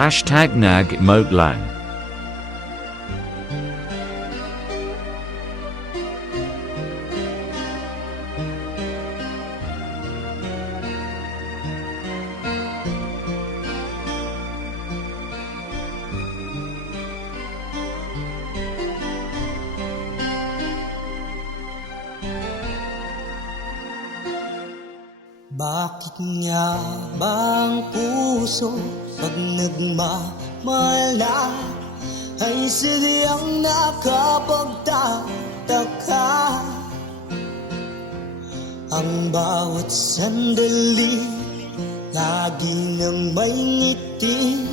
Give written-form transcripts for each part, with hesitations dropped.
#nag-emote lang. Bakit nga bang puso pag nagmamala ay sadyang nakapagtataka? Ang bawat sandali lagi nang may ngiti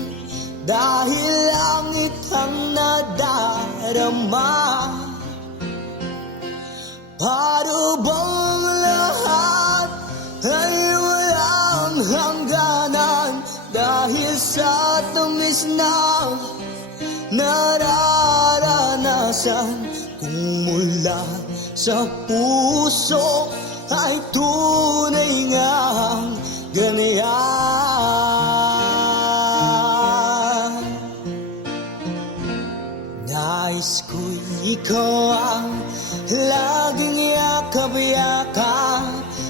dahil langit ang nadarama. Para bang lahat ay walang hangganan dahil sa tamis na nararanasan. Kung mula sa puso ay tunay ngang ganyan. Nais ko'y ikaw ang laging yakap-yakap,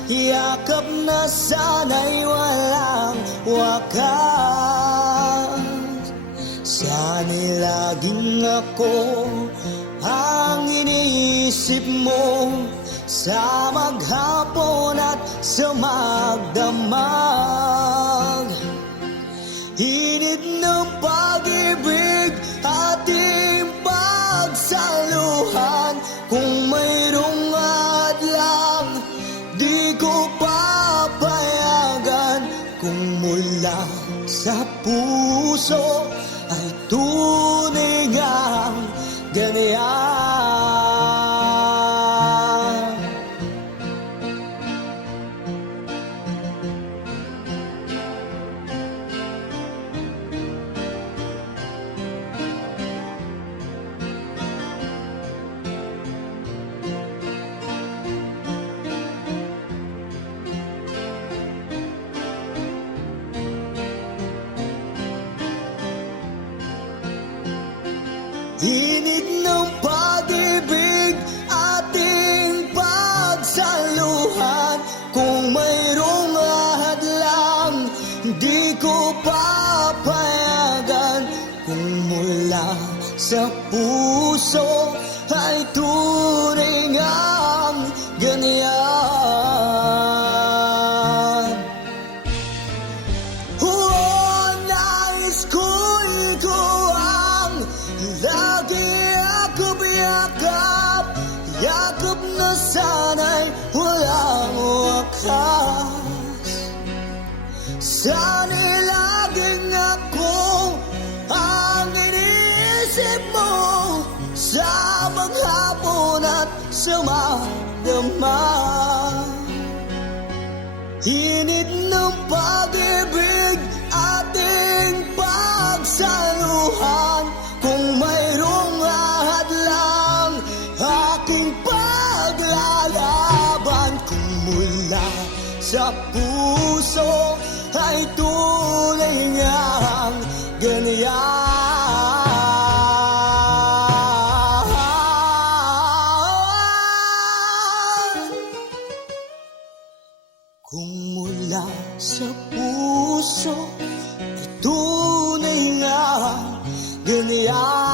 yakap na sana'y walang wakas. Sana'y laging ako ang iniisip mo sa maghapon at sa magdamag. Init ng pag-ibig ating pagsaluhan. Kung mayroong hadlang, di ko papayagan. Kung mula sa puso ay tunay ngang ganyan. Init ng pag-ibig ating pagsaluhan. Kung mayroong hadlang, di ko papayagan. Kung mula sa puso ay tunay ngang ganyan. Nais ko'y ikaw ang lagi yakap-yakap, yakap na sana'y walang wakas. Sana'y laging ako ang iniisip mo sa maghapon at sa magdamag. Init ng pag-ibig ating pagsaluhan. Kung mayroong hadlang, aking paglalaban. Kung mula sa puso ay tunay ngang ganyan. Kung mula sa puso ay tunay nga ganyan.